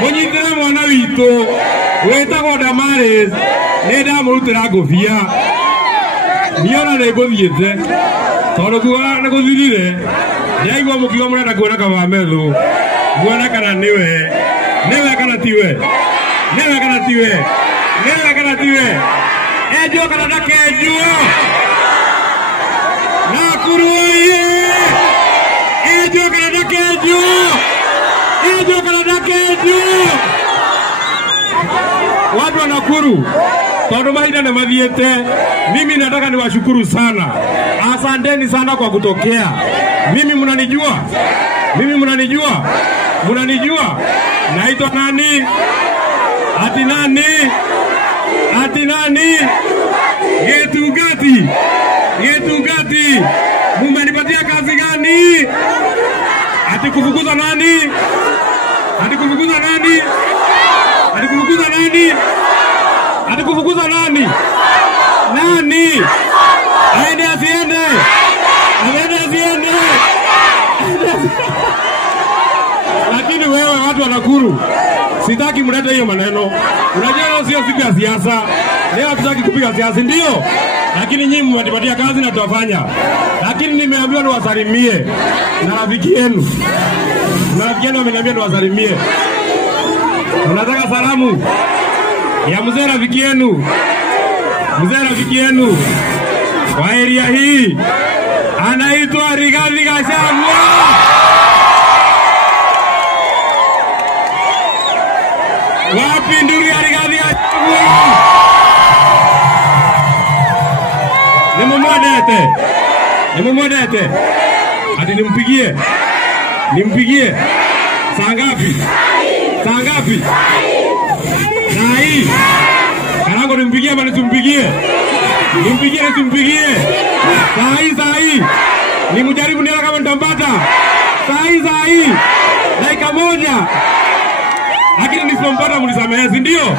Monyitera mwana wito wetagwo Damaris nenda murutira ngofia niona ne gothiete tondu kuwa na guthirire yaigwa mukiwa murenda kuona kaba methu muona kana niwe kana tiwe kana tiwe kana tiwe ejo kana dakejo na kuruye ejo kana dakejo ejo kana dakejo watu wa Nakuru tondu mahinda na mathiete mimi nataka niwashukuru sana. Asanteni sana kwa kutokea. Mimi mnanijua naitwa nani ati nani Getugati mumenipatia kazi gani? Ati kufukuza nani? Nani? Aende asiende. Lakini wewe watu wa Nakuru, sitaki mlete hiyo maneno. Unajua leo sio siku ya siasa. Leo hatutaki kupiga siasa ndio. Lakini nyinyi mmenipatia kazi na tutafanya. Lakini nimeambiwa niwasalimie na rafiki yenu. Ameniambia niwasalimie. Unataka salamu ya mzee rafiki yenu wa area hii anaitwa Rigathi Gachagua. Wapi nduri ya Rigathi Gachagua? Nimemwodete. Ati nimpigie. Saa ngapi? Sai. Kanango nimpigie ama nisimpigie? Nimpigie. Sai. Nimujaribu niona kama nitampata. Sai. Dakika moja. Lakini nisipompata mnisamehe, si ndio?